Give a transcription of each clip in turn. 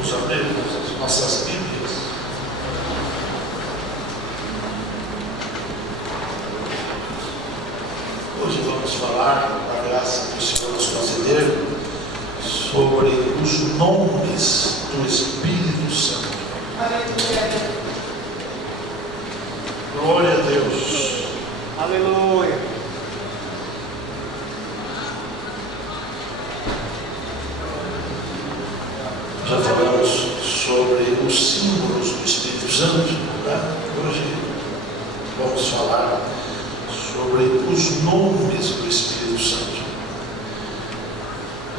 Vamos abrir as nossas Bíblias. Hoje vamos falar, da graça que o Senhor nos conceder, sobre os nomes do Espírito Santo. Glória a Deus. Aleluia. Já falamos sobre os símbolos do Espírito Santo, né? Hoje vamos falar sobre os nomes do Espírito Santo.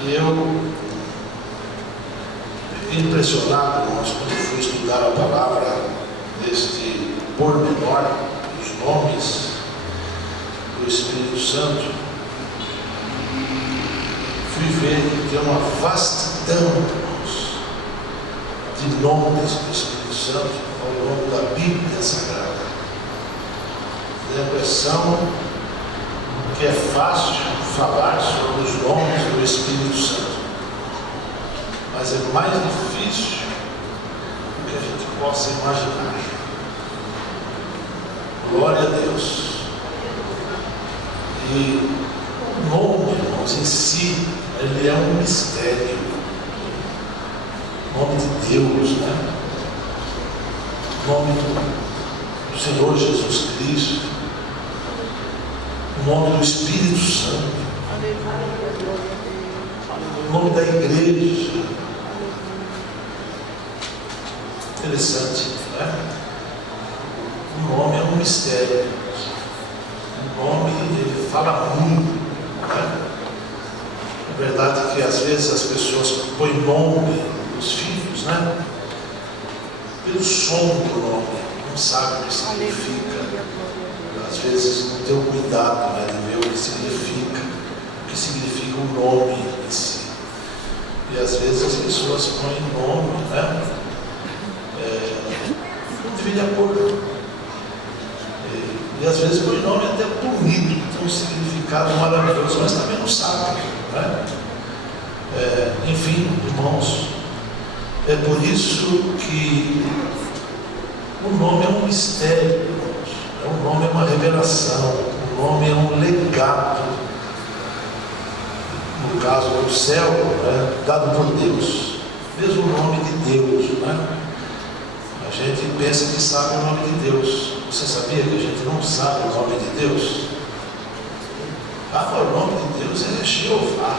E eu fiquei impressionado, irmãos, quando fui estudar a palavra deste pormenor, dos nomes do Espírito Santo. Fui ver que tem uma vastidão de nomes do Espírito Santo ao longo da Bíblia Sagrada. Tenho a impressão que é fácil falar sobre os nomes do Espírito Santo, mas é mais difícil do que a gente possa imaginar. Glória a Deus. E o nome, irmãos, em si, ele é um mistério. O nome de Deus, né? O nome do Senhor Jesus Cristo, o nome do Espírito Santo, o nome da igreja. Interessante, né? O nome é um mistério. O nome, ele fala muito, né? É verdade que às vezes as pessoas põem nome os filhos, né? Pelo som do nome, não sabe o que significa. Às vezes não tem o cuidado, né, de ver o que significa o nome em si. E às vezes as pessoas põem nome, né? Não devia de acordo. E às vezes põe nome até bonito, tem um significado maravilhoso, mas também não sabe, né? Enfim, irmãos, é por isso que o nome é um mistério, o nome é uma revelação, o nome é um legado, no caso do céu, né, dado por Deus, mesmo o nome de Deus, né? A gente pensa que sabe o nome de Deus. Você sabia que a gente não sabe o nome de Deus? Ah, o nome de Deus é Jeová.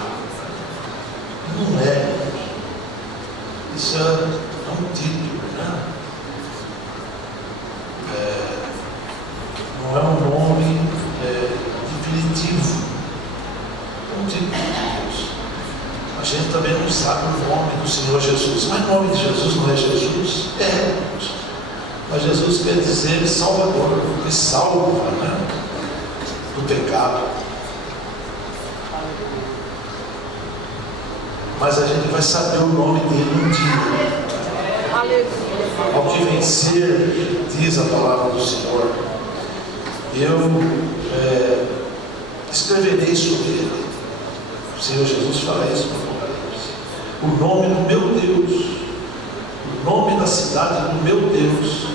Não é. Isso é um título, né? Não é um nome definitivo. É um título de Deus. A gente também não sabe o nome do Senhor Jesus. Mas o nome de Jesus não é Jesus? É. Mas Jesus quer dizer Salvador, que salva, né, do pecado. Mas a gente vai saber o nome dele um dia. Ao que vencer, diz a palavra do Senhor, eu escreverei sobre ele. O Senhor Jesus fala isso no Apocalipse. O nome do meu Deus, o nome da cidade do meu Deus,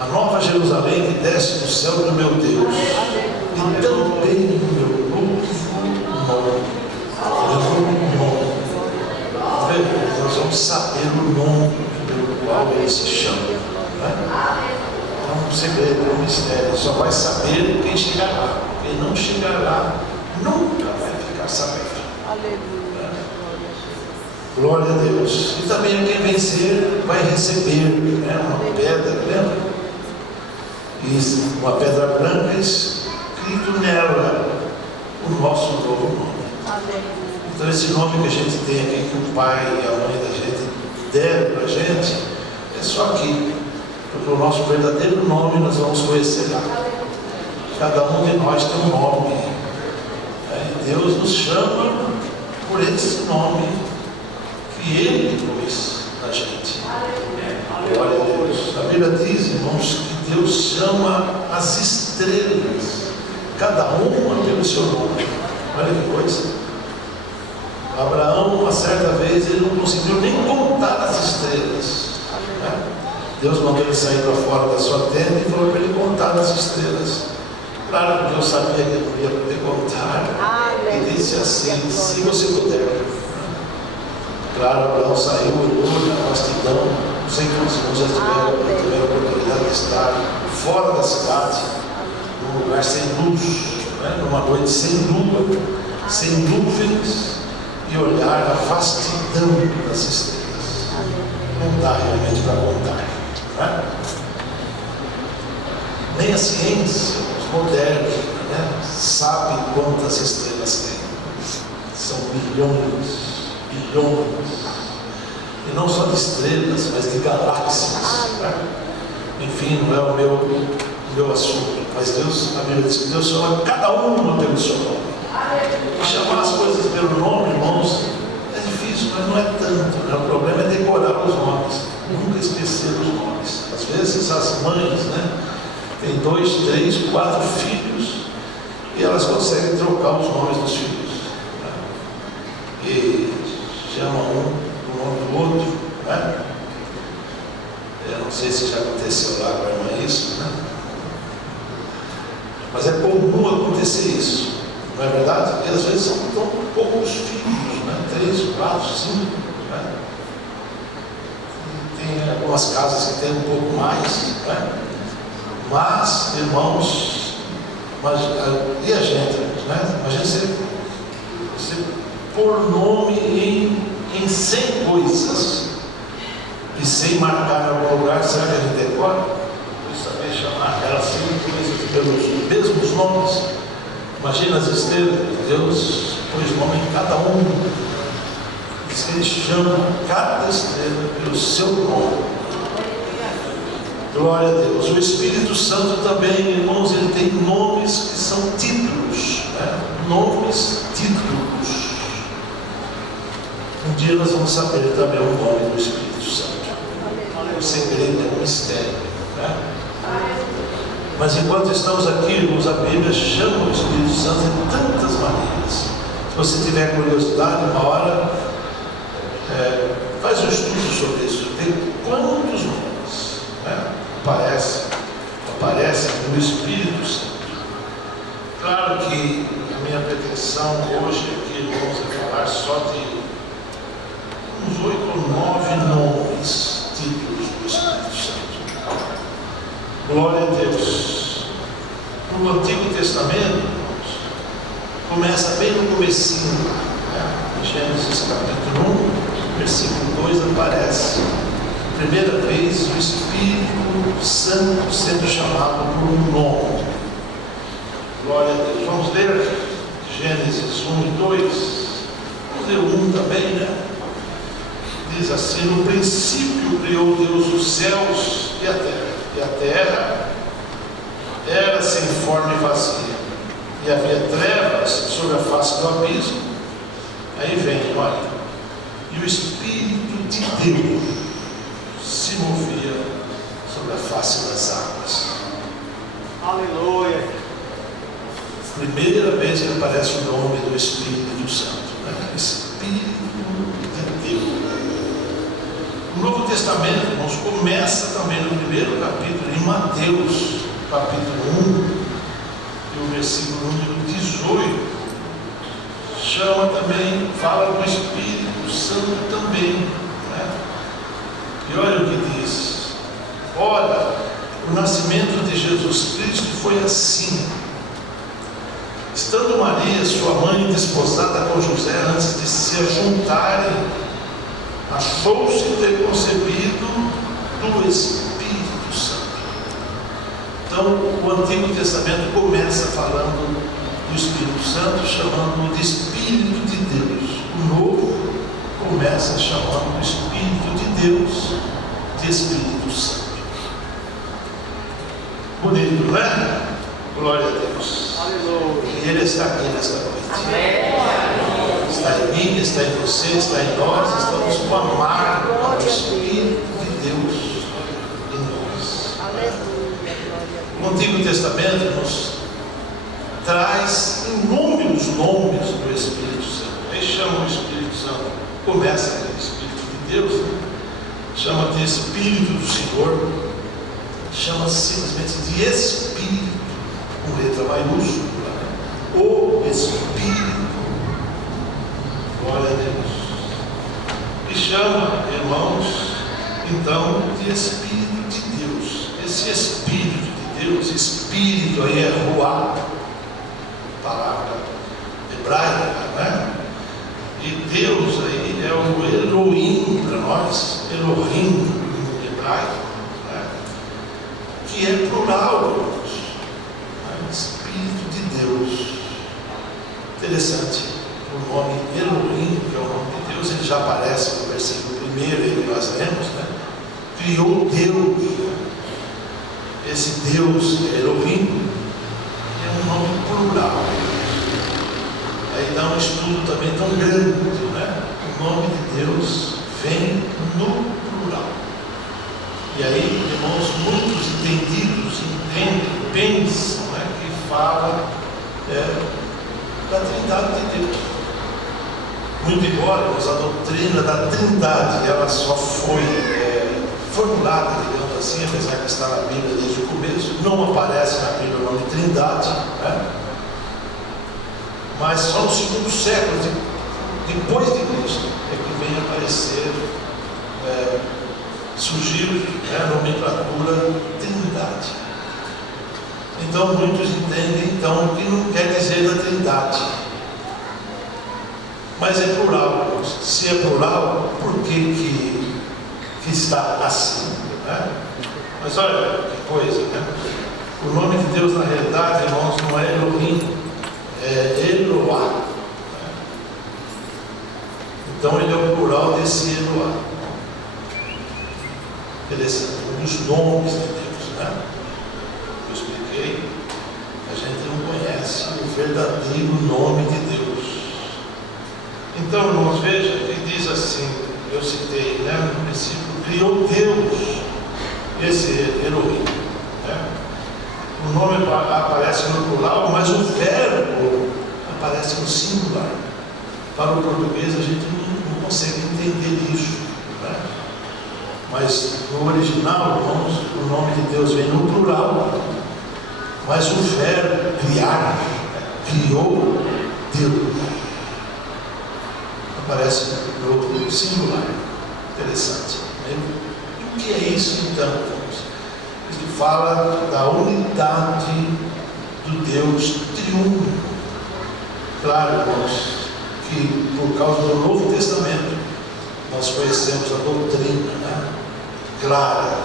a nova Jerusalém que desce do céu do meu Deus, e também o meu novo nome. Nós vamos saber o nome pelo qual ele se chama, né? É um segredo, é um mistério. Só vai saber quem chegar lá. Quem não chegar lá nunca vai ficar sabendo. Aleluia. Glória a Deus. E também quem vencer vai receber, né, uma pedra, lembra? Isso, uma pedra branca escrito nela o nosso novo nome. Então esse nome que a gente tem aqui, que o pai e a mãe da gente deram para a gente, é só aqui, porque o nosso verdadeiro nome nós vamos conhecer lá. Cada um de nós tem um nome, e Deus nos chama por esse nome que Ele pôs na gente. Glória a Deus. A Bíblia diz, irmãos, que Deus chama as estrelas, cada uma pelo seu nome. Olha que coisa. Abraão, uma certa vez, ele não conseguiu nem contar as estrelas. Né? Deus mandou ele sair para fora da sua tenda e falou para ele contar as estrelas. Claro que Deus sabia que ele não ia poder contar. E disse assim: se você puder. Claro, Abraão saiu, olhou na vastidão. Não sei quantos irmãos já tiveram a oportunidade de estar fora da cidade, num lugar sem luz, né? Numa noite sem lua, sem nuvens, e olhar a vastidão das estrelas. Não dá realmente para contar. Né? Nem a ciência, os modernos, né, sabe quantas estrelas tem. São bilhões. E não só de estrelas, mas de galáxias. Né? Enfim, não é o meu assunto. Mas Deus, a Bíblia diz que Deus chama cada um pelo seu nome. E chamar as coisas pelo nome, irmãos, é difícil, mas não é tanto. Né? O problema é decorar os nomes, nunca esquecer os nomes. Às vezes as mães, né, têm 2, 3, 4 filhos e elas conseguem trocar os nomes dos filhos. Né? E chama um o nome do outro. Né? Eu não sei se já aconteceu lá com a irmã isso, né? Mas é comum acontecer isso. Não é verdade? Porque às vezes são tão poucos filhos, né? 3, 4, 5. Né? Tem algumas casas que tem um pouco mais. Né? Mas, irmãos, e a gente? Né? Imagina você pôr nome em 100 coisas e sem marcar em algum lugar, será que a gente decora? Saber chamar aquelas 5 coisas pelos mesmos nomes. Imagina as estrelas, Deus pôs nome em cada um. Diz que Ele chama cada estrela pelo seu nome. Glória a Deus. O Espírito Santo também, irmãos, ele tem nomes que são títulos. Né? Nomes, títulos. Um dia nós vamos saber também o nome do Espírito Santo. O segredo é um mistério. Né? Mas enquanto estamos aqui, irmãos, a Bíblia chama o Espírito Santo de tantas maneiras. Se você tiver curiosidade, uma hora, faz um estudo sobre isso. Tem quantos nomes, né, aparecem no Espírito Santo. Claro que a minha pretensão hoje aqui, irmãos, é falar só de uns 8 ou 9 nomes, títulos do Espírito Santo. Glória a Deus. No Antigo Testamento, começa bem no comecinho, né? Em Gênesis capítulo 1, versículo 2, aparece primeira vez o Espírito Santo sendo chamado por um nome. Glória a Deus. Vamos ler Gênesis 1 e 2. Vamos ler o 1 também, né? Diz assim: no princípio criou Deus os céus e a terra. E a terra era sem forma e vazia, e havia trevas sobre a face do abismo. Aí vem, olha, e o Espírito de Deus se movia sobre a face das águas. Aleluia. Primeira vez que aparece o nome do Espírito Santo, né? Espírito de Deus. O Novo Testamento, irmãos, começa também no primeiro capítulo, em Mateus, capítulo 1, e o versículo número 18, chama também, fala do Espírito Santo também, né? E olha o que diz: ora, o nascimento de Jesus Cristo foi assim. Estando Maria, sua mãe, desposada com José, antes de se ajuntarem, achou-se ter concebido do Espírito Santo. Então, o Antigo Testamento começa falando do Espírito Santo, chamando-o de Espírito de Deus. O Novo começa chamando o Espírito de Deus de Espírito Santo. Bonito, não é? Glória a Deus. Aleluia. E Ele está aqui nesta noite. Amém. Está em mim, está em você, está em nós. Estamos com a marca do Espírito de Deus em nós. O Antigo Testamento nos traz inúmeros nomes do Espírito Santo. Aí chama o Espírito chama, começa com o Espírito de Deus, né? Chama de Espírito do Senhor, chama simplesmente de Espírito, com letra maiúscula, né? O Espírito, glória a Deus, e chama, irmãos, então, de Espírito de Deus. Esse Espírito de Deus, Espírito aí é Ruá, palavra hebraica, né? E Deus aí é o Elohim para nós, Elohim em hebraico, né? Que é plural, irmãos, né? Espírito de Deus. Interessante, o nome Elohim, que é o nome de Deus, ele já aparece no versículo 1 que nós lemos, né? Criou Deus, esse Deus Elohim é um nome plural. Aí dá um estudo também tão grande, né? O nome de Deus vem no plural. E aí, irmãos, muitos entendidos entendem, pensam, né, que fala da Trindade de Deus. Muito embora, irmãos, a doutrina da Trindade ela só foi formulada, digamos assim, apesar de estar na Bíblia desde o começo, não aparece na Bíblia o nome Trindade, né? Mas só no segundo século, depois de Cristo, é que vem aparecer, surgir, né, a nomenclatura Trindade. Então muitos entendem então o que não quer dizer da Trindade. Mas é plural, irmãos. Se é plural, por que está assim, né? Mas olha que coisa, né? O nome de Deus na realidade, irmãos, não é Elohim, é Eloá, né? Então ele é o plural desse Eloá. Interessante, um dos nomes de Deus, né? Eu expliquei, a gente não conhece o verdadeiro nome de Deus. Então, irmãos, veja, ele diz assim, eu citei, né, no princípio, criou Deus, esse Elohim, né? O nome aparece no plural, mas o verbo aparece no singular. Para o português a gente não consegue entender isso, né? Mas no original, irmãos, o nome de Deus vem no plural, mas o verbo criar, criou Deus, aparece no singular. Interessante, né? E o que é isso então, irmãos? Ele fala da unidade do Deus triuno. Claro, irmãos, que por causa do Novo Testamento nós conhecemos a doutrina, né, clara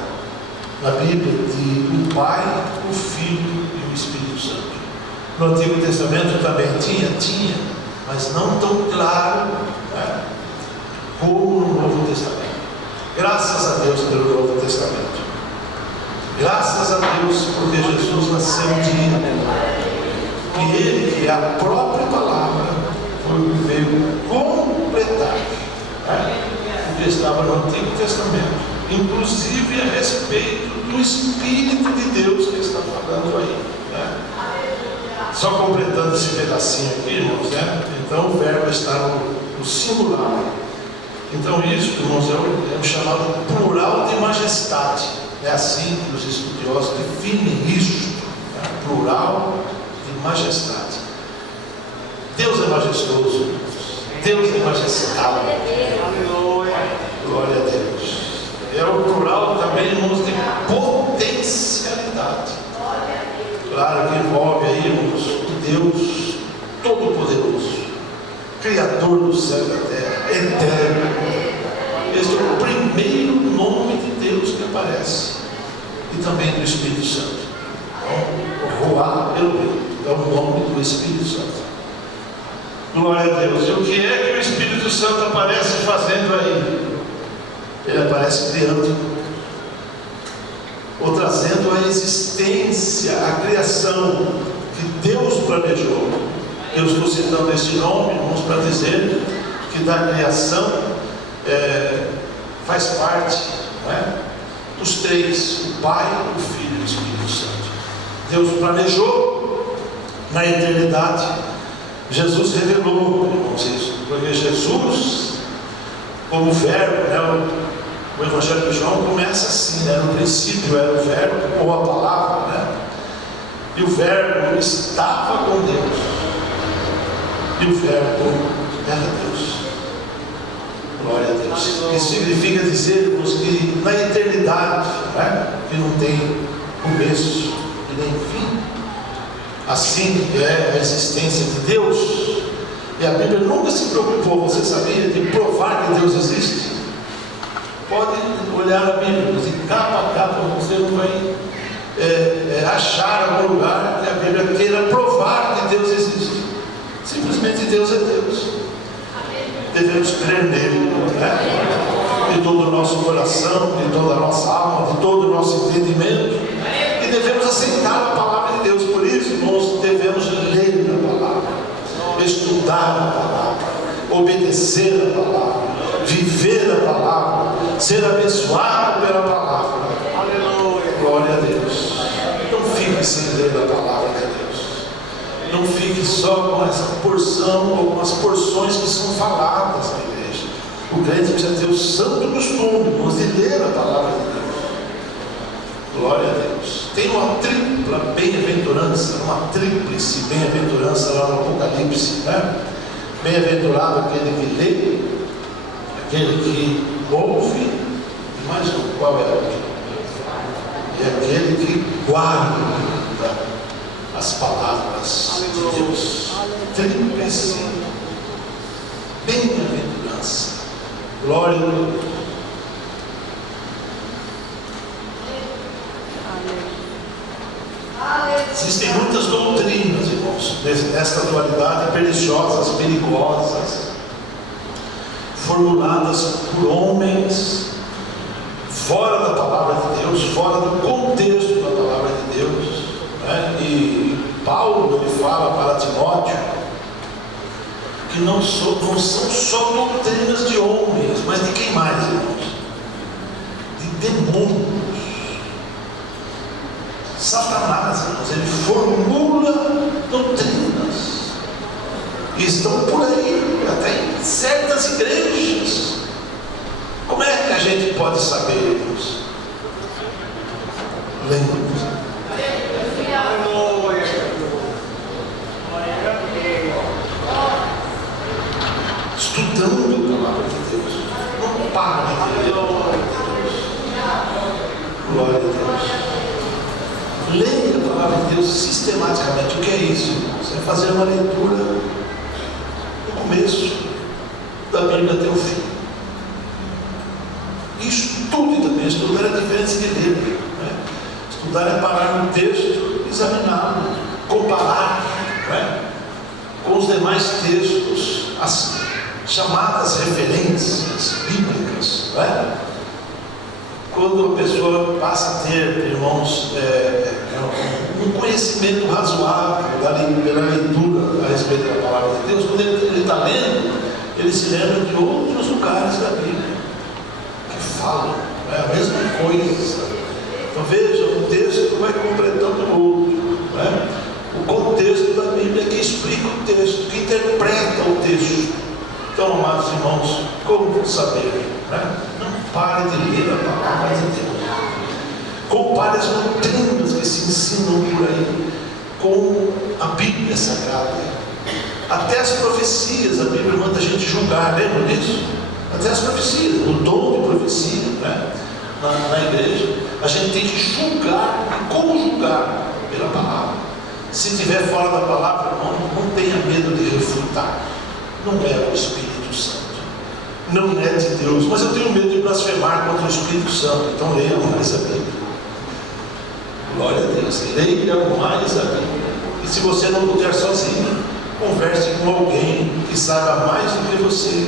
na Bíblia de o Pai, o Filho e o Espírito Santo. No Antigo Testamento também tinha, mas não tão claro, né, como no Novo Testamento. Graças a Deus pelo Novo Testamento. Graças a Deus porque Jesus nasceu um dia. E ele, que é a própria palavra, foi o que veio completar, né, o que estava no Antigo Testamento, inclusive a respeito do Espírito de Deus que está falando aí, né? Só completando esse pedacinho aqui, irmãos, né? Então o verbo está no singular. Então isso, irmãos, é o chamado plural de majestade. É assim que os estudiosos definem isso, né? Plural de majestade. Deus é majestoso, irmãos. Deus é majestade. Glória a Deus. É o plural também, irmãos, de potencialidade. Claro que envolve aí, irmãos, o Deus Todo-Poderoso, Criador do céu e da terra, eterno. Este é o primeiro nome de Deus que aparece. E também do Espírito Santo. Então, Ruá Elohim é o nome do Espírito Santo. Glória a Deus. E o que é que o Espírito Santo aparece fazendo aí? Ele aparece criando, ou trazendo à existência, a criação que Deus planejou. Eu estou citando esse nome, irmãos, para dizer que da criação faz parte, né, dos três, o Pai, o Filho e o Espírito Santo. Deus planejou na eternidade. Jesus revelou, irmãos, isso, porque Jesus Como o verbo, né? O Evangelho de João começa assim, né? No princípio era o verbo, ou a palavra, né? E o verbo estava com Deus. E o verbo era Deus. Glória a Deus. Isso significa dizermos que na eternidade, né? Que não tem começo e nem fim, assim é a existência de Deus. E a Bíblia nunca se preocupou, você sabia, de provar que Deus existe? Pode olhar a Bíblia, de capa a capa, você não vai achar algum lugar que a Bíblia queira provar que Deus existe. Simplesmente Deus é Deus. Devemos crer nele, né? De todo o nosso coração, de toda a nossa alma, de todo o nosso entendimento. E devemos aceitar a palavra de Deus. Por isso, irmãos, devemos ler a palavra, estudar a palavra, obedecer a palavra, viver a palavra, ser abençoado pela palavra. Aleluia. Glória a Deus. Não fique sem ler a palavra de Deus. Não fique só com essa porção ou com as porções que são faladas na igreja. O crente precisa ter o santo costume de ler a palavra de Deus. Glória a Deus. Tem uma tripla bem-aventurança, uma tríplice bem-aventurança lá no Apocalipse, né? Bem-aventurado aquele que lê, aquele que ouve, e mais um, qual é o outro? E aquele que guarda as palavras de Deus. Tríplice bem-aventurança. Glória a Deus. Existem muitas doutrinas, irmãos, nesta atualidade, perniciosas, perigosas, formuladas por homens, fora da palavra de Deus, fora do contexto da palavra de Deus, né? E Paulo, ele fala para Timóteo, que não são só doutrinas de homens, mas de quem mais, irmãos? De demônios. Satanás, irmãos, ele formula doutrinas, e estão por aí, até em certas igrejas. Como é que a gente pode saber, irmãos? Lendo. Estudando a palavra de Deus. Não para de ler a palavra de Deus. Glória a Deus. Leia a palavra de Deus sistematicamente. O que é isso? Você vai fazer uma leitura no começo da Bíblia até o fim. Estude também. Estudar é diferente de ler, né? Estudar é parar no texto, examiná-lo, comparar, né, com os demais textos, as chamadas referências bíblicas, né? Quando a pessoa passa a ter, irmãos, um conhecimento razoável pela leitura a respeito da palavra de Deus, quando ele está lendo, ele se lembra de outros lugares da Bíblia que falam, né, a mesma coisa. Então veja, um texto vai completando o outro, né? O contexto da Bíblia é que explica o texto, que interpreta o texto. Então, amados irmãos, como saber, né? Não pare de ler a palavra de Deus. Compare as doutrinas que se ensinam por aí com a Bíblia Sagrada. Até as profecias, a Bíblia manda a gente julgar, lembra disso? Até as profecias, o dom de profecia, né? na igreja, a gente tem que julgar. E como julgar? Pela palavra. Se estiver fora da palavra, não tenha medo de refutar. Não é o Espírito Santo, não é de Deus. Mas eu tenho medo de blasfemar contra o Espírito Santo. Então leia mais a Bíblia. Glória a Deus. Leia mais a Bíblia. E se você não puder sozinho, converse com alguém que saiba mais do que você,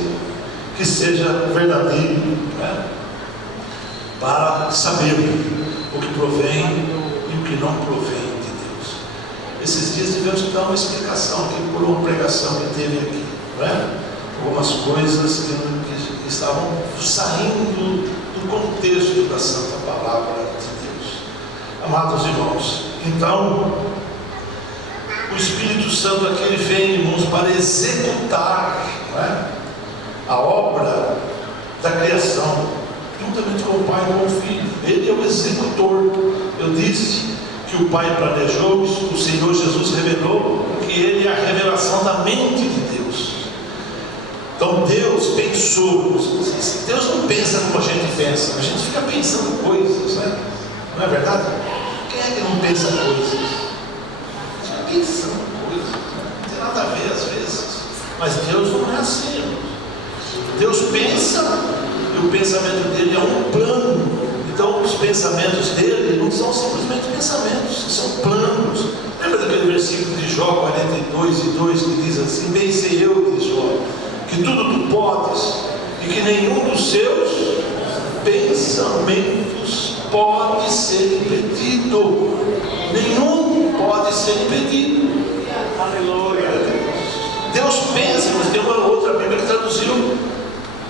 que seja verdadeiro, né? Para saber o que provém e o que não provém de Deus. Esses dias tivemos que dar uma explicação aqui por uma pregação que teve aqui, não é? Algumas coisas que estavam saindo do contexto da Santa Palavra de Deus. Amados irmãos, então o Espírito Santo aqui ele vem, irmãos, para executar, não é, a obra da criação, juntamente com o Pai e com o Filho. Ele é o executor. Eu disse que o Pai planejou, o Senhor Jesus revelou, que Ele é a revelação da mente de Deus. Então Deus pensou. Deus não pensa como a gente pensa. A gente fica pensando coisas, né? Não é verdade? Quem é que não pensa coisas? A gente fica pensando coisas, não tem nada a ver às vezes. Mas Deus não é assim. Deus pensa, e o pensamento dele é um plano. Então os pensamentos dele não são simplesmente pensamentos, são planos. Lembra daquele versículo de Jó 42:2 que diz assim: bem sei eu, diz Jó, que tudo tu podes, e que nenhum dos seus pensamentos pode ser impedido. Nenhum pode ser impedido. Aleluia. Deus pensa, mas tem uma outra Bíblia que traduziu: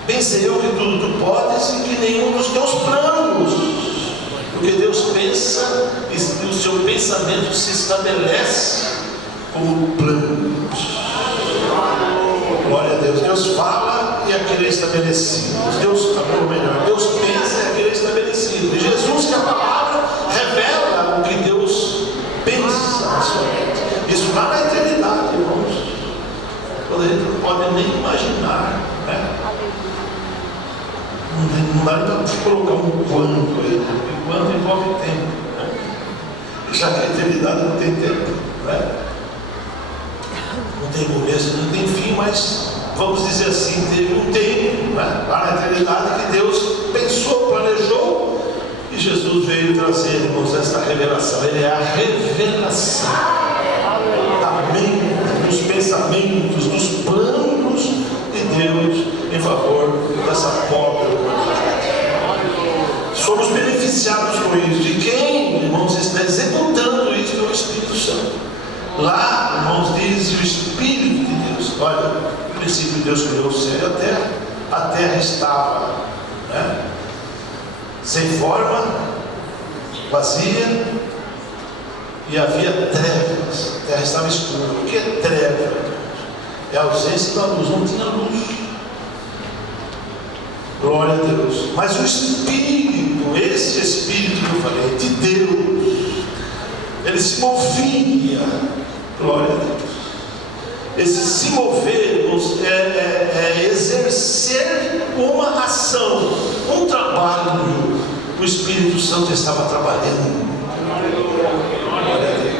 bem sei eu que tudo tu podes e que nenhum dos teus planos. Porque Deus pensa e o seu pensamento se estabelece como planos. Glória a Deus. Deus fala e aquele é estabelecido. Deus pensa e aquele é estabelecido. E Jesus, que a palavra revela o que Deus pensa na sua mente. Isso lá na eternidade, irmãos. Quando a gente não pode nem imaginar, né? Não dá nem para colocar um quando aí, porque quando envolve tempo, né? Já que a eternidade não tem tempo, né? Não tem começo, não tem fim, mas vamos dizer assim, teve um tempo, né? Lá na eternidade que Deus pensou, planejou, e Jesus veio trazer, irmãos, esta revelação. Ele é a revelação da mente, dos pensamentos, dos planos de Deus em favor dessa pobre humanidade. Somos beneficiados com isso. E quem, irmãos, está executando isso é o Espírito Santo. Lá, irmãos, diz o Espírito de Deus. Olha, no princípio Deus criou o céu e a terra estava, né, sem forma, vazia, e havia trevas. A terra estava escura. O que é treva? É a ausência da luz, não tinha luz. Glória a Deus. Mas o Espírito, esse Espírito que eu falei, de Deus, ele se movia. Glória a Deus. Esse se mover é exercer uma ação, um trabalho. O Espírito Santo estava trabalhando. Glória a Deus.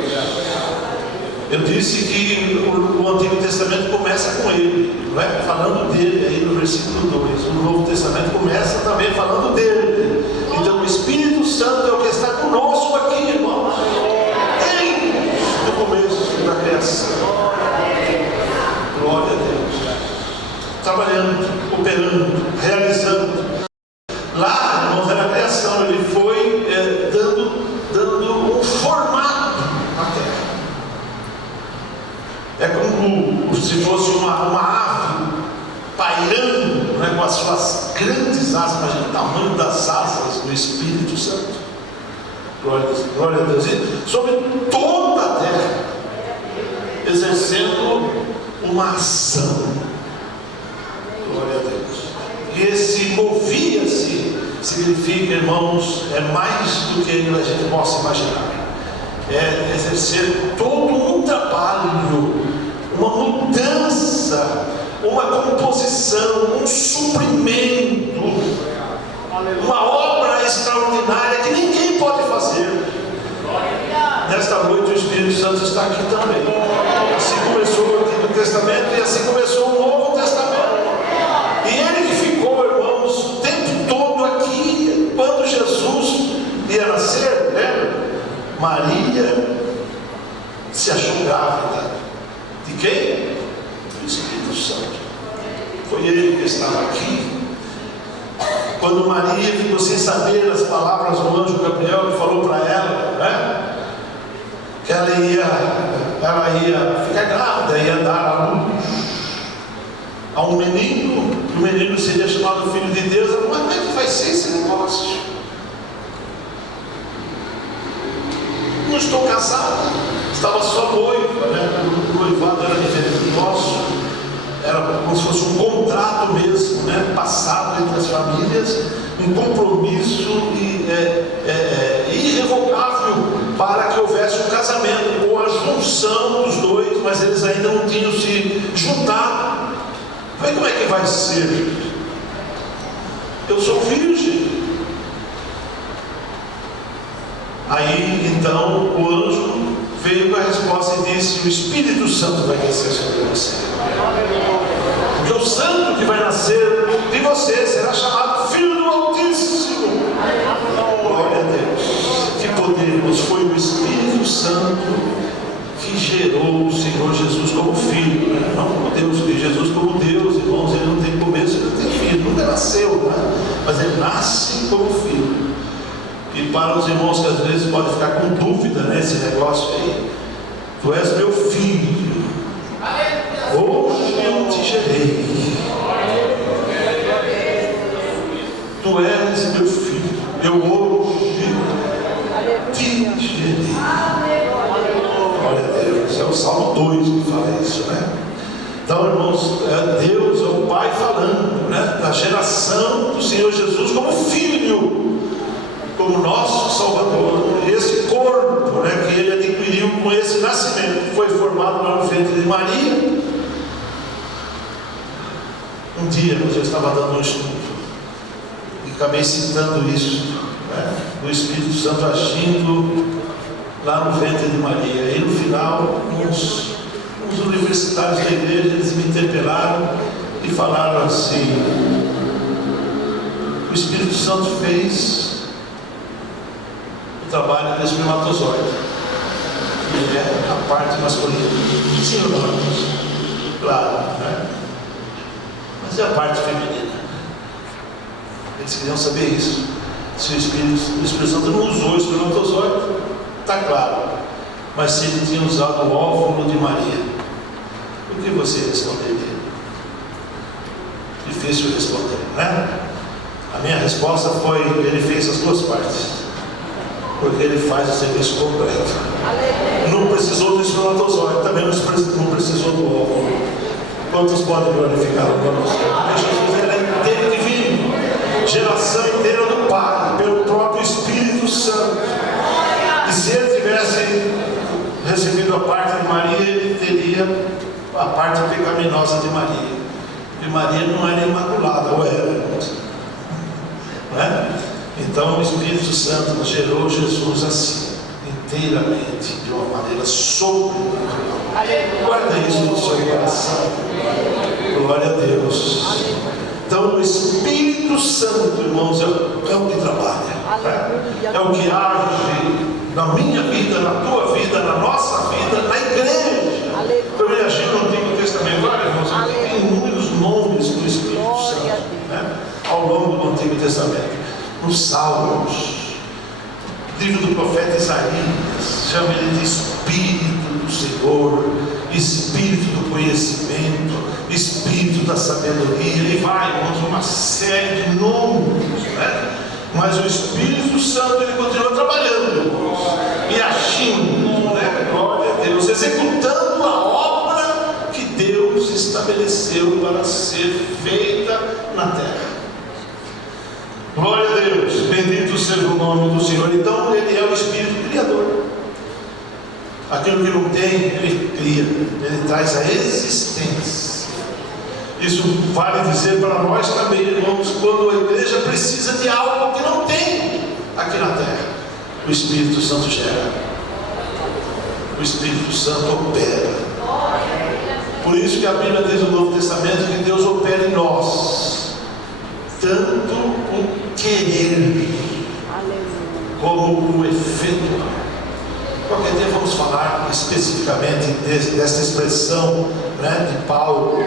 Eu disse que o Antigo Testamento começa com ele, não é? Falando dele aí no versículo 2. O Novo Testamento começa também falando dele. Então o Espírito Santo é o que está conosco aqui, irmãos, desde o começo da criação. Glória a Deus. Trabalhando, operando, realizando. Lá, irmãos, era a criação. Ele foi dando um formato à terra. É como se fosse uma ave pairando, né, com as suas grandes asas. Imagina o tamanho das asas do Espírito Santo. Glória a Deus. E sobre toda a terra, exercendo uma ação. Glória a Deus. E esse movia-se significa, irmãos, é mais do que a gente possa imaginar. É exercer todo um trabalho, uma mudança, uma composição, um suprimento, uma obra extraordinária que ninguém pode fazer. Nesta noite o Espírito Santo está aqui também. Assim começou o Antigo Testamento e assim começou o Novo Testamento. E ele que ficou, irmãos, o tempo todo aqui. Quando Jesus ia nascer, lembra? Maria se achou grávida. De quem? Do Espírito Santo. Foi ele que estava aqui. Quando Maria ficou sem saber as palavras do anjo Gabriel que falou para ela, né? Que ela ia ficar grávida, ia dar a luz a um menino, e o menino seria chamado Filho de Deus. Ela falou: mas como é que vai ser esse negócio? Não estou casada, estava só noiva, né? O noivado era diferente do nosso, era como se fosse um contrato mesmo, né? Passado entre as famílias. famílias, um compromisso irrevogável para que houvesse um casamento, ou a junção dos dois, mas eles ainda não tinham se juntado. Mas como é que vai ser? Eu sou virgem. Aí então o anjo veio com a resposta e disse: o Espírito Santo vai descer sobre você, porque o santo que vai nascer de você será chamado Filho do Altíssimo. Glória a Deus. Que poder, mas foi o Espírito Santo que gerou o Senhor Jesus como filho, né? Não como Deus, Jesus como Deus, irmãos. Ele não tem começo, ele não tem filho, nunca nasceu, né? Mas ele nasce como filho. E para os irmãos que às vezes podem ficar com dúvida nesse negócio aí: tu és meu filho, hoje eu te gerei. Tu és meu filho, eu hoje te gerei. Glória a Deus. É o Salmo 2 que fala isso, né? Então, irmãos, Deus é o Pai falando, né, da geração do Senhor Jesus como filho, como nosso Salvador. Esse corpo, né, que ele adquiriu com esse nascimento, que foi formado lá no ventre de Maria. Um dia eu estava dando um estudo e acabei citando isso, né, do Espírito Santo agindo lá no ventre de Maria. E no final, uns universitários da igreja, eles me interpelaram e falaram assim: o Espírito Santo fez o trabalho do espermatozoide, que é a parte masculina. Sim ou não, irmãos? Claro, né? Mas e a parte feminina? Eles queriam saber isso. Se o Espírito Santo não usou o espermatozoide, está claro. Mas se ele tinha usado o óvulo de Maria, o que você responderia? Difícil responder, né? A minha resposta foi: ele fez as duas partes, porque ele faz o serviço completo. Não precisou do espermatozoide, também não precisou do óvulo. Quantos podem glorificar o nome do Senhor? Jesus era inteiro divino, geração inteira do Pai, pelo próprio Espírito Santo. E se ele tivesse recebido a parte de Maria, ele teria a parte pecaminosa de Maria. E Maria não era imaculada, ou era, né? Então o Espírito Santo gerou Jesus assim, inteiramente, de uma maneira sobrenatural. Guarda isso no seu coração. Glória a Deus. Então o Espírito Santo, irmãos, é o que trabalha, né? É o que age na minha vida, na tua vida, na nossa vida, na igreja. Eu me imagino no Antigo Testamento, olha, irmãos, tem inúmeros nomes do Espírito Santo, né, ao longo do Antigo Testamento. Nos Salmos, livro do profeta Isaías, chama ele de Espírito do Senhor, Espírito do conhecimento, Espírito da sabedoria. Ele vai, irmãos, uma série de nomes, né? Mas o Espírito Santo, ele continua trabalhando, irmãos, e agindo, né? Glória a Deus, executando a obra que Deus estabeleceu para ser feita na terra. Glória a Deus, bendito seja o nome do Senhor. Então ele é o Espírito Criador. Aquilo que não tem, ele cria, ele traz a existência. Isso vale dizer para nós também, irmãos, quando a igreja precisa de algo que não tem aqui na terra, o Espírito Santo gera, o Espírito Santo opera. Por isso que a Bíblia diz no Novo Testamento que Deus opera em nós, tanto o querer como o efetuar. Qualquer dia vamos falar especificamente dessa expressão, né, de Paulo,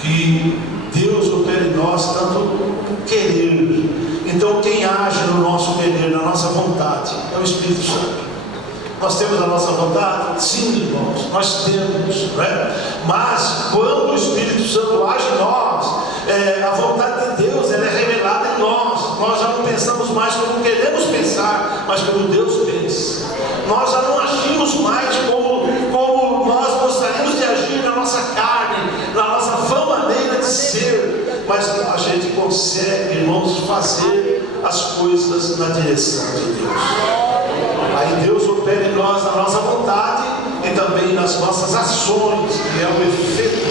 que Deus opera em nós tanto o querer. Então quem age no nosso querer, na nossa vontade, é o Espírito Santo. Nós temos a nossa vontade? Sim, irmãos, nós temos, né? Mas quando o Espírito Santo age em nós, a vontade de Deus, ela é revelada em nós. Nós já não pensamos mais como queremos pensar, mas como Deus pensa. Nós já não agimos mais como nós gostaríamos de agir na nossa carne, na nossa vã maneira de ser, mas a gente consegue consegue, irmãos, fazer as coisas na direção de Deus. Aí Deus opera em nós, na nossa vontade e também nas nossas ações, que é o efeito,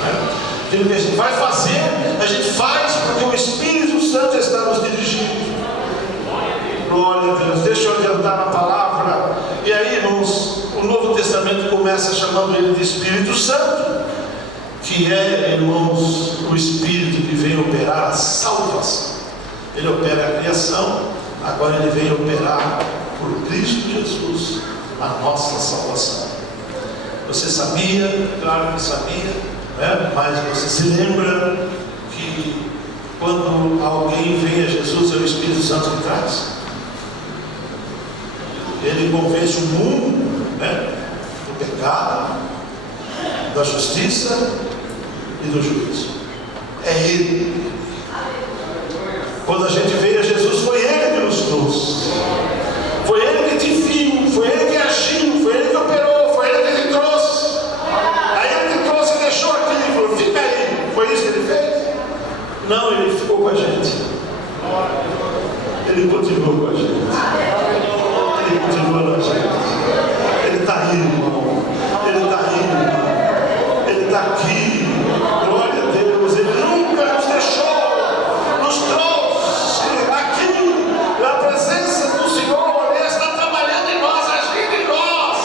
né? Aquilo que a gente vai fazer, a gente faz porque o Espírito Santo está nos dirigindo. Glória a Deus. Deixa eu adiantar na palavra. E aí, irmãos, o Novo Testamento começa chamando ele de Espírito Santo, que é, irmãos, o Espírito que vem operar a salvação. Ele opera a criação, agora ele vem operar por Cristo Jesus a nossa salvação. Você sabia? Claro que sabia, né? Mas você se lembra que quando alguém vem a Jesus, é o Espírito Santo que traz? Ele convence o mundo, né, do pecado, da justiça e do juízo. É Ele. Quando a gente veio a Jesus, foi Ele que nos trouxe. Foi Ele que te viu, foi Ele que agiu, foi Ele que operou, foi Ele que te trouxe. Aí Ele te trouxe e deixou aqui e falou: fica aí. Foi isso que Ele fez? Não, Ele ficou com a gente. Ele continuou com a gente. Ele continua na gente. Ele está aí, irmão. Ele está aí, irmão. Ele está aqui. Glória a Deus. Ele nunca nos deixou. Nos trouxe aqui na presença do Senhor. Ele está trabalhando em nós, agindo em nós.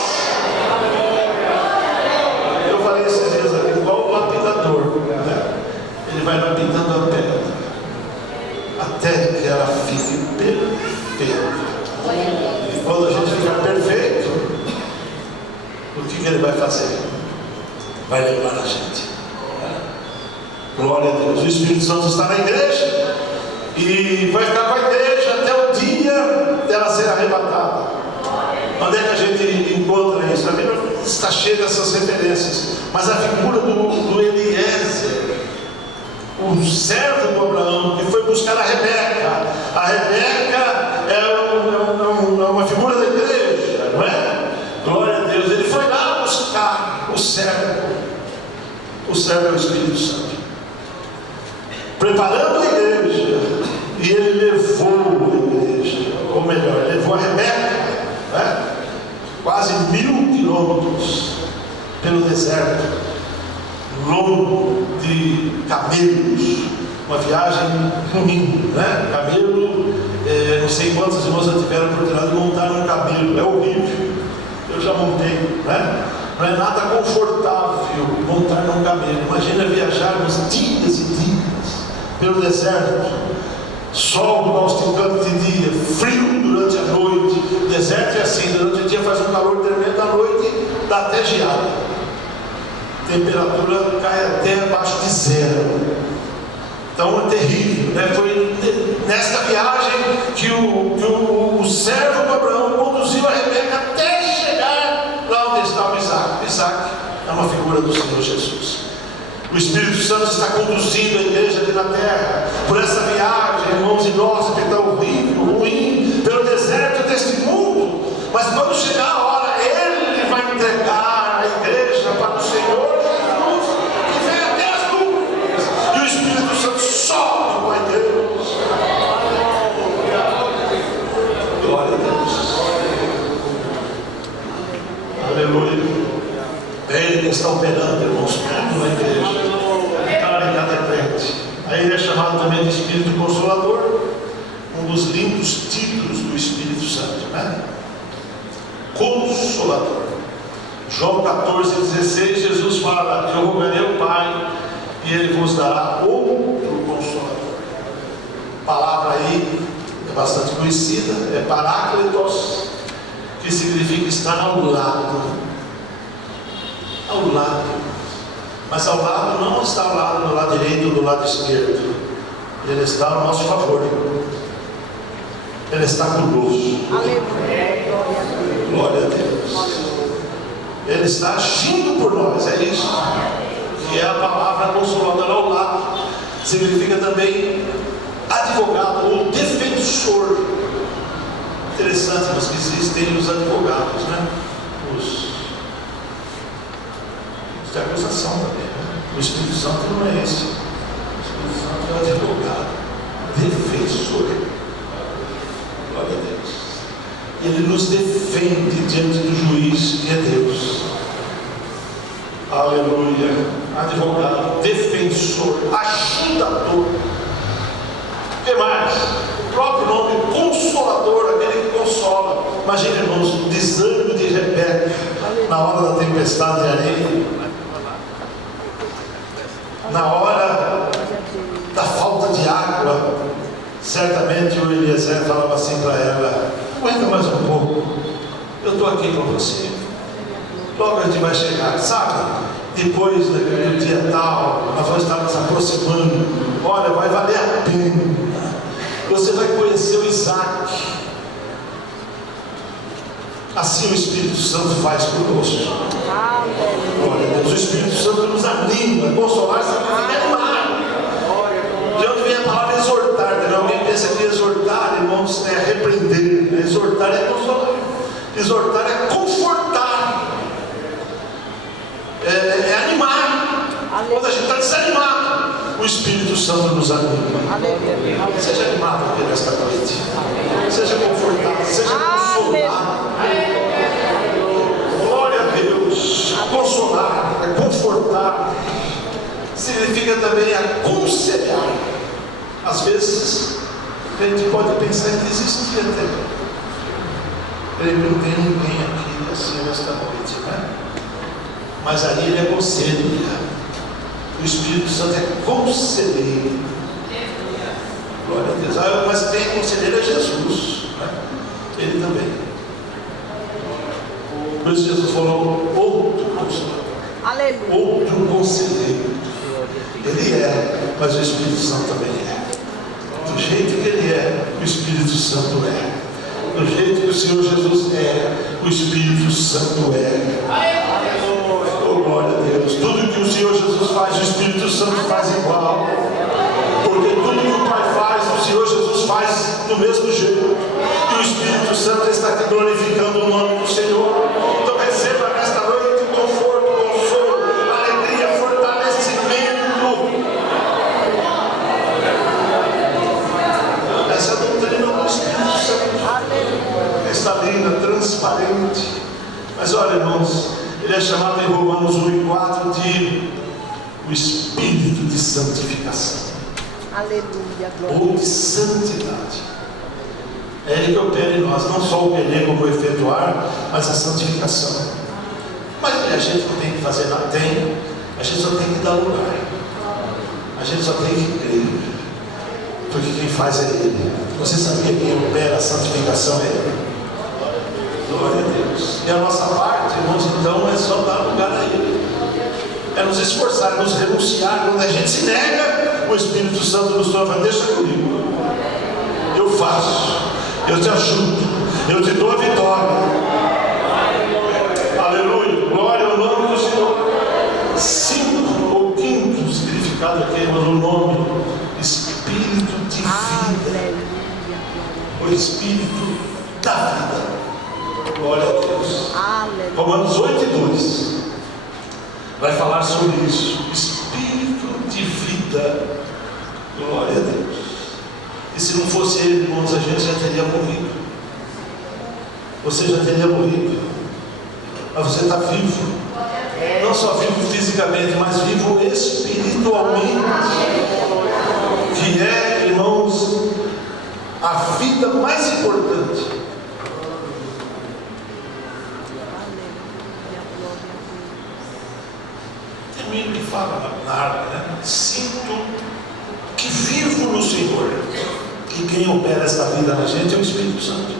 Eu falei esses dias aqui, igual o lapidador, né? Ele vai lapidando a pedra até que ela fique perfeita. E quando a gente ficar perfeito, o que ele vai fazer? Vai levar a gente. Glória a Deus. O Espírito Santo está na igreja e vai ficar com a igreja até o dia dela ser arrebatada. Onde é que a gente encontra isso? A Bíblia está cheia dessas referências. Mas a figura do Eliezer, o servo do Abraão, que foi buscar a Rebeca. A Rebeca é uma figura da igreja, não é? Glória a Deus. Ele foi lá buscar o servo. O servo é o Espírito Santo, preparando a igreja. E ele levou a igreja, ou melhor, ele levou a Rebeca, né? Quase 1000 quilômetros pelo deserto, longo de camelos, uma viagem ruim, né? Camelo, não sei quantos irmãos já tiveram a oportunidade de montar num camelo, é horrível. Eu já montei, né? Não é nada confortável montar num camelo. Imagina viajarmos dias e dias pelo deserto, sol causticante de dia, frio durante a noite. O deserto é assim, durante o dia faz um calor tremendo, à noite dá até geada. A temperatura cai até abaixo de zero. Então é terrível, né? Foi nesta viagem que o servo de Abraão conduziu a Rebeca até chegar lá onde estava Isaac. Isaac é uma figura do Senhor Jesus. O Espírito Santo está conduzindo a igreja aqui na terra por essa viagem, irmãos, e nossa, que está horrível, ruim, pelo deserto deste mundo. Mas quando chegar a hora, Ele vai entregar a igreja para o Senhor Jesus, que vem até as nuvens, e o Espírito Santo sobe com a Deus. Glória a Deus. Aleluia. É Ele que está operando, irmãos, tudo na igreja. Cada crente. Aí ele é chamado também de Espírito Consolador, um dos lindos títulos do Espírito Santo, né? Consolador. João 14,16, Jesus fala: eu rogarei ao Pai e Ele vos dará outro Consolador. A palavra aí é bastante conhecida, é Paráclitos, que significa estar ao lado. Ao lado. Mas ao lado não está ao lado do lado direito ou do lado esquerdo. Ele está ao nosso favor. Ele está conosco. Glória a Deus. Ele está agindo por nós. É isso que é a palavra consoladora. Ao lado significa também advogado ou defensor. Interessante, mas que existem os advogados, né? Os de acusação também, né? O Espírito Santo não é esse. O Espírito Santo é o advogado. defensor. Glória a Deus. Ele nos defende diante do juiz que é Deus. Aleluia. Advogado, defensor, ajudador. O que mais? O próprio nome, consolador, aquele que consola. Imagina, irmãos, o desânimo de Rebeca na hora da tempestade de areia, na hora da falta de água. Certamente o Eliezer falava assim para ela: aguenta mais um pouco, eu estou aqui com você, logo a gente vai chegar, sabe? Depois do dia tal, nós vamos estar nos aproximando, olha, vai valer a pena, você vai conhecer o Isaac. Assim o Espírito Santo faz conosco. Glória a Deus. O Espírito Santo nos anima, consolar, significa animar. De onde vem a palavra exortar? Alguém pensa que exortar, irmãos, é repreender. Exortar é consolar. Exortar é confortar. É animar. Quando a gente está desanimado, o Espírito Santo nos anima. Seja animado aqui nesta noite. Seja confortado. Seja consolado. Glória a Deus. Consolar é confortar. Significa também aconselhar. Às vezes a gente pode pensar em desistir até. Não tem ninguém aqui assim nesta noite, né? Mas aí ele aconselha. O Espírito Santo é conselheiro. Glória a Deus. Mas quem é conselheiro é Jesus, né? Ele também. Por isso Jesus falou: outro consolador. Aleluia. Outro conselheiro. Ele é, mas o Espírito Santo também é. Do jeito que ele é, o Espírito Santo é. Do jeito que o Senhor Jesus é, o Espírito Santo é. Oh, glória a Deus. Tudo que o Senhor Jesus faz, o Espírito Santo faz igual. Porque tudo que o Pai faz, o Senhor Jesus faz do mesmo jeito. E o Espírito Santo está aqui glorificando o nome do Senhor. Então receba nesta noite conforto, consolo, alegria, fortalecimento. Essa é a doutrina do Espírito Santo. Está linda, transparente. Mas olha, irmãos, ele é chamado em Romanos 1:4 de o Espírito de santificação. Aleluia, glória. Ou de santidade. É ele que opera em nós, não só o querer como o efetuar, mas a santificação. Mas a gente não tem que fazer nada, tem. A gente só tem que dar lugar. A gente só tem que crer. Porque quem faz é Ele. Você sabia que quem opera a santificação é Ele? Glória a Deus. E a nossa parte, irmãos, então, é só dar lugar a Ele. É nos esforçar, nos renunciar. Quando a gente se nega, o Espírito Santo nos toma: deixa comigo. Eu faço. Eu te ajudo. Eu te dou a vitória. Aleluia. Glória ao nome do Senhor. 5 ou 5 significado aqui, mas o nome Espírito de vida. O Espírito da vida. Glória a Deus. Romanos 8:2 vai falar sobre isso. Espírito de vida. Glória a Deus. E se não fosse Ele, irmãos, a gente já teria morrido. Você já teria morrido. Mas você está vivo. Não só vivo fisicamente, mas vivo espiritualmente. Que é, irmãos, a vida mais importante. Termino que fala na árvore, né? Sinto que vivo no Senhor. E quem opera esta vida na gente é o Espírito Santo.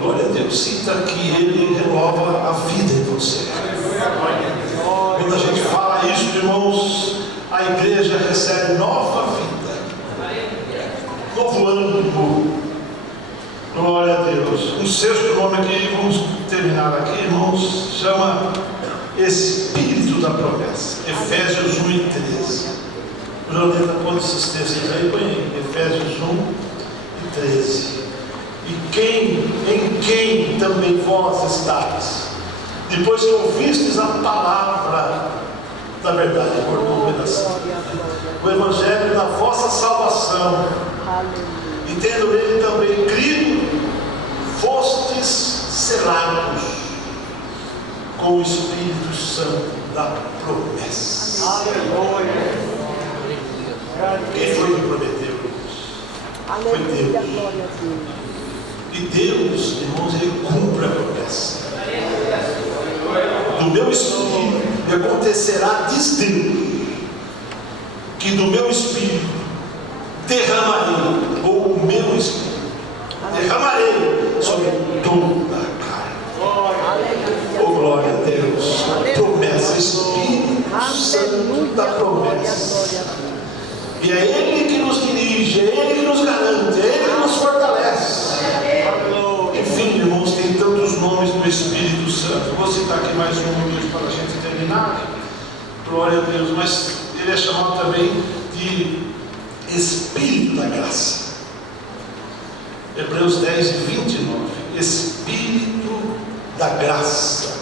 Glória a Deus. Sinta que Ele renova a vida em você. Quando a gente fala isso, irmãos, a igreja recebe nova vida, novo ânimo. Glória a Deus. Um sexto nome aqui, vamos terminar aqui, irmãos, chama Espírito da Promessa. Efésios 1:13. Jonathan, põe esses textos aí, põe aí, Efésios 1:13. Em quem também vós estáis, depois que ouvistes a palavra da verdade, cortou um pedacinho, o evangelho da vossa salvação, Aleluia. E tendo ele também crido, fostes selados com o Espírito Santo da promessa. Aleluia. Quem foi que prometeu? Aleluia, glória a Deus. E Deus, irmãos, Ele cumpre a promessa. Do meu Espírito, e acontecerá, diz Deus, que do meu Espírito derramarei, ou o meu Espírito, derramarei sobre toda a carne. Aleluia. Oh, glória a Deus. Promessa, Espírito Santo da promessa. E é Ele que nos dirige, é Ele que nos garante, é Ele que nos fortalece. Enfim, irmãos, tem tantos nomes do Espírito Santo. Eu vou citar aqui mais um hoje para a gente terminar. Glória a Deus. Mas ele é chamado também de Espírito da Graça. Hebreus 10, 29. Espírito da Graça.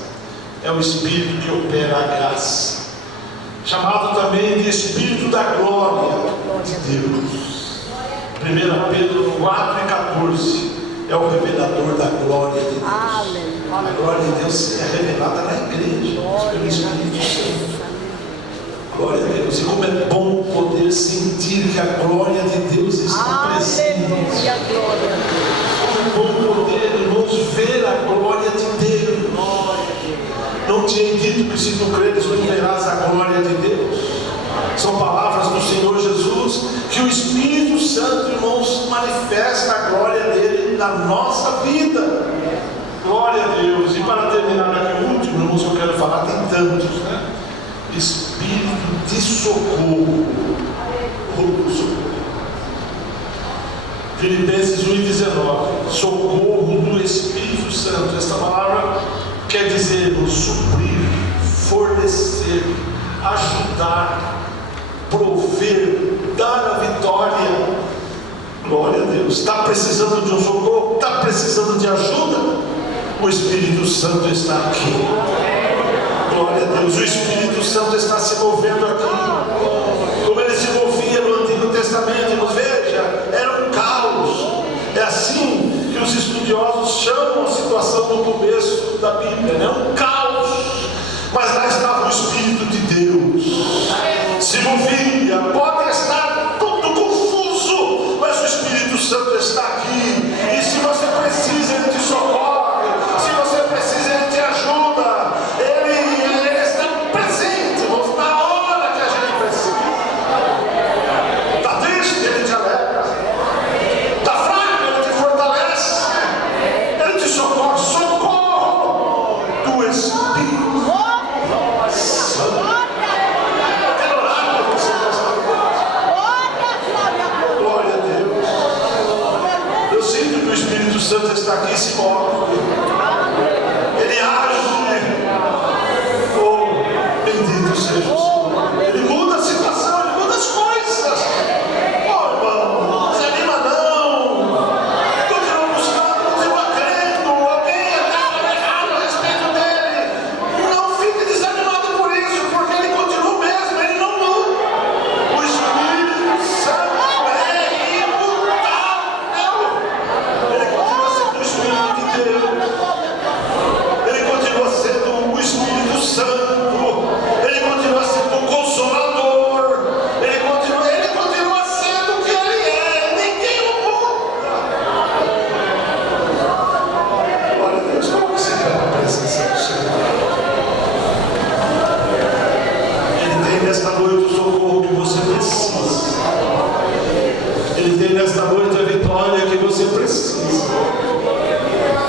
É o Espírito que opera a graça. Chamado também de Espírito da Glória de Deus. 1 Pedro 4 e 14. É o revelador da glória de Deus. A glória de Deus é revelada na igreja, pelo Espírito Santo. Glória a Deus. E como é bom poder sentir que a glória de Deus está presente. Como é bom poder, irmãos, ver a glória de Deus. Não tinha dito que se tu creres, tu verás a glória de Deus. São palavras do Senhor Jesus, que o Espírito Santo, irmãos, manifesta a glória dele na nossa vida. Glória a Deus. E para terminar aqui o último, irmãos, que eu quero falar, tem tantos, né? Espírito de socorro. Filipenses 1,19. Socorro do Espírito Santo. Esta palavra quer dizer suprir, fornecer, ajudar, prover, dar a vitória. Glória a Deus. Está precisando de um socorro? Está precisando de ajuda? O Espírito Santo está aqui. Glória a Deus. O Espírito Santo está se movendo aqui. Como ele se movia no Antigo Testamento, nos veja, era um caos. É assim que os estudiosos chamam a situação no começo da Bíblia, né? Um caos. Mas lá estava o Espírito de Deus. Se movia, pode estar tudo confuso, mas o Espírito Santo está aqui. E se você precisa, ele te socorre. Se você precisa, ele te ajuda. Ele está presente, irmãos, na hora que a gente precisa. Está triste, ele te alegra. Está fraco, ele te fortalece. Ele te socorre. Socorro do Espírito Santo. O Santo está aqui e se move. Ele age. Oh, bendito seja o Senhor. Ele muda a situação, ele muda as coisas. Oh, irmão, não desanima não. Continua buscando, continua crendo. Alguém até errado a respeito dele. Não fique desanimado por isso, porque ele continua mesmo, ele não muda. O Espírito Santo é imutável. Ele continua sendo o Espírito Santo. Ele continua sendo o Consolador. Ele continua sendo o que ele é. Ninguém o muda. Glória a Deus, como você quer a presença do Senhor. Ele tem nesta noite o socorro que você precisa. Ele tem nesta noite a vitória que você precisa.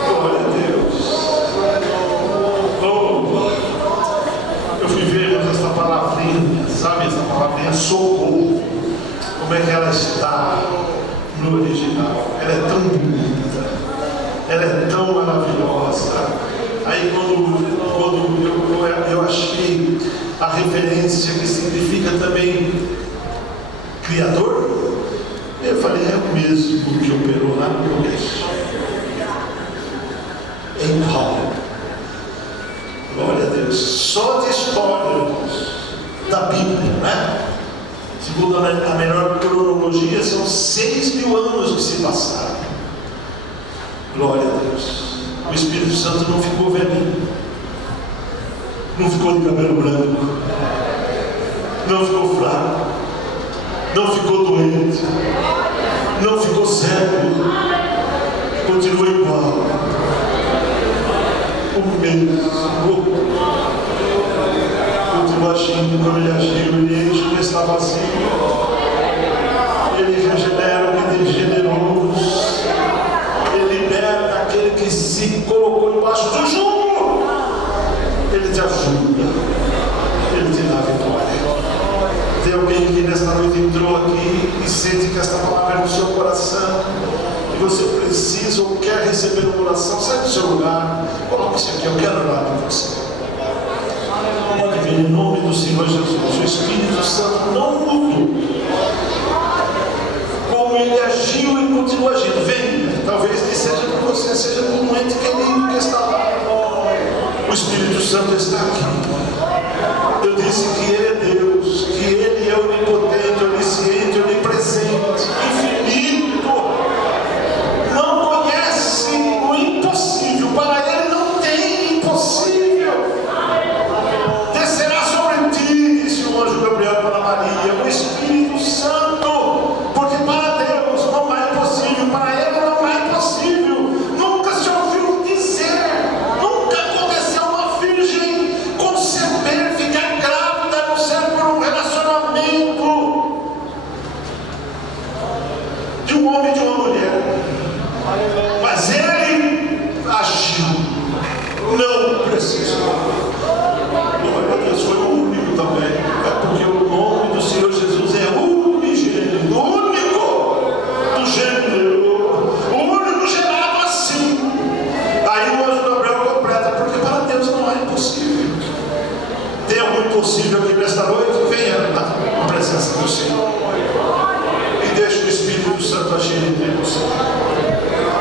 Glória a Deus. Oh, eu fui ver essa palavrinha, sabe, essa palavrinha socorro. Como é que ela está no original? Ela é tão bonita, ela é tão maravilhosa. Aí quando eu achei a referência que significa também Criador, eu falei, é o mesmo que operou lá no começo. Em Paulo. Glória a Deus. Só de histórias da Bíblia, né? Segundo a melhor numerologia, são 6.000 anos que se passaram. Glória a Deus. O Espírito Santo não ficou velhinho, não ficou de cabelo branco, não ficou fraco, não ficou doente, não ficou cego, continua igual, o mesmo, continua agindo como ele agiu, ele enche o que está vazio, ele regenera o que degenerou, ele liberta aquele que se colocou embaixo do jugo, ele te ajuda, ele te dá vitória. Tem alguém que nesta noite entrou aqui e sente que esta palavra é no seu coração e você precisa ou quer receber uma oração? Sai do seu lugar, coloque-se aqui, eu quero orar por você. Pode vir em nome do Senhor Jesus. O Espírito Santo não mudou, como ele agiu e continua agindo. Vem, talvez nem seja por você, seja por um ente querido que está lá. O Espírito Santo está aqui. Eu disse que ele é Deus, que ele é onipotente, onisciente, onipresente, infinito. Não conhece o impossível, para ele não tem impossível. Descerá sobre ti, disse o anjo Gabriel para Maria, o Espírito Santo, porque para Deus não há impossível, para ele não há impossível. Nunca se ouviu dizer, nunca aconteceu uma virgem conceber, ficar grávida, a não ser por um relacionamento de um homem e de uma mulher. Mas ele agiu, não precisou. Glória a Deus, foi o único também. É porque o nome do Senhor Jesus é unigênito, único do gênero, o único gerado assim. Aí o anjo Gabriel completa, porque para Deus não é impossível. Tem algum impossível aqui nesta noite? Venha na presença do Senhor e deixe o Espírito Santo agir entre você.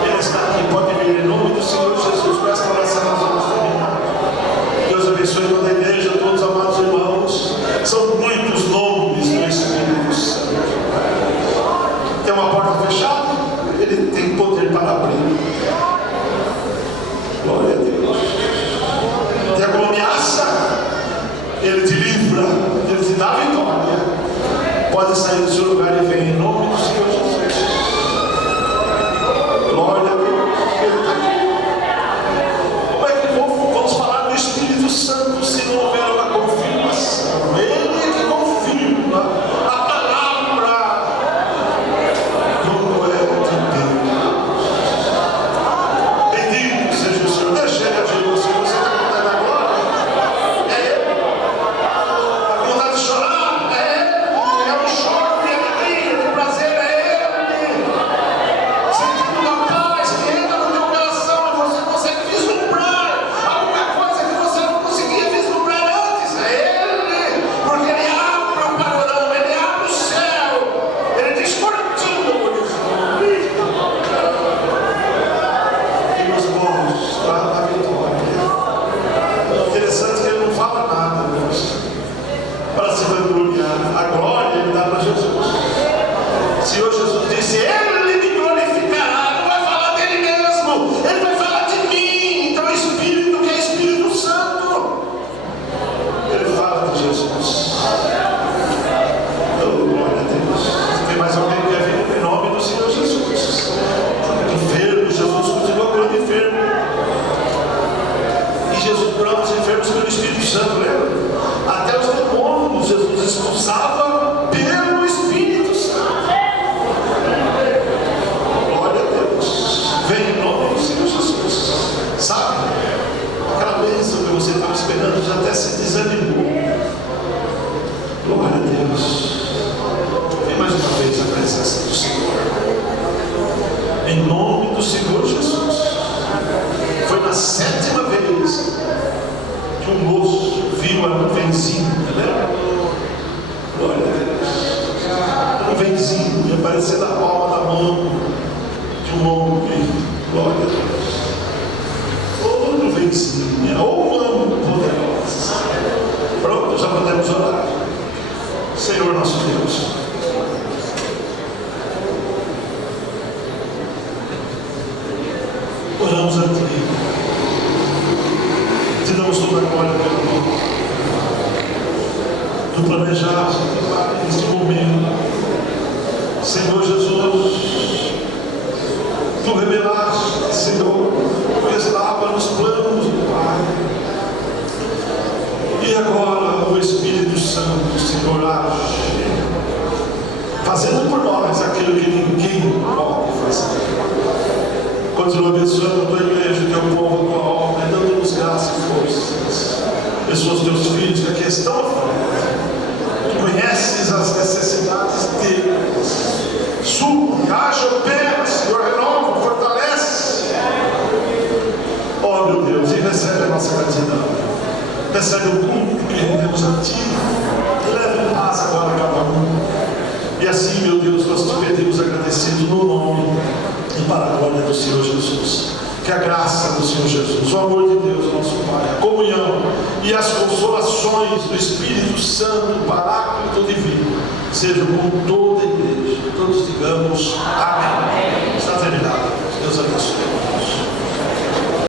Ele está aqui, pode vir em nome do Senhor Jesus. Com esta oração nós vamos terminar. Deus abençoe toda a igreja, todos os amados irmãos. São muitos nomes do Espírito Santo. Tem uma porta fechada, ele tem poder para abrir. Glória a Deus. Tem alguma ameaça, ele te livra, ele te dá vitória. Pode sair do seu lugar e vem em nome do Senhor Jesus. Glória a Deus. Ele está aqui. Como é que vamos falar do Espírito Santo se não houver uma confirmação? Ele é que confirma a palavra como é de Deus. Bendito seja o Senhor. Deixa ele agir em você. Você está com vontade da glória? É ele. Está com vontade de chorar? É ele. É um choro de alegria, de prazer. É ele. Sentindo uma paz que entra no teu coração e você consegue vislumbrar alguma coisa que você não conseguia vislumbrar antes. É ele, porque ele abre o panorama, ele abre o céu, ele descortina o horizonte e nos mostra a vitória. Interessante que ele não fala nada, irmãos, para se vangloriar. A glória ele dá para Jesus. Senhor Jesus disse, ele me glorificará, não vai falar dele mesmo, ele vai falar de mim. Então o Espírito, que é Espírito Santo, ele fala de Jesus. Oh, glória a Deus. Tem mais alguém que quer vir em nome do Senhor Jesus? Enfermo, Jesus continua curando enfermo. E Jesus curava os enfermos pelo Espírito Santo, lembra? Até os demônios Jesus expulsava pelo Espírito Santo. Glória a Deus. Vem em nome do Senhor Jesus. Sabe? Aquela bênção que você estava esperando já até se desanimou. Glória a Deus. Vem mais uma vez a presença do Senhor. Em nome do Senhor Jesus. Foi na 7ª vez que um moço viu a nuvenzinha, né? Glória a Deus. Nuvenzinho, ia aparecer na palma da mão de um homem. Glória a Deus. Ou nuvenzinha, ou mão poderosa. Pronto, já podemos orar. Senhor nosso Deus, mãos a Ti. Te damos toda a glória pelo nome. Tu planejaste neste momento, Senhor Jesus. Tu revelaste, Senhor, o que estava nos planos do Pai. E agora o Espírito Santo, Senhor, age, fazendo por nós aquilo que ninguém pode fazer. Continua abençoando a tua igreja, o teu povo, a tua obra, dando-nos graça e forças. Abençoa os teus filhos que aqui estão à frente. Tu conheces as necessidades deles. Supre, age, opera, Senhor, renova, fortalece. Oh, meu Deus, e recebe a nossa gratidão. Recebe o culto que rendemos a Ti. Leva em paz agora a cada um. E assim, meu Deus, nós te pedimos agradecidos no nome e para a glória do Senhor Jesus. Que a graça do Senhor Jesus, o amor de Deus, nosso Pai, a comunhão e as consolações do Espírito Santo, Paráclito Divino, sejam com toda a igreja. Todos digamos amém.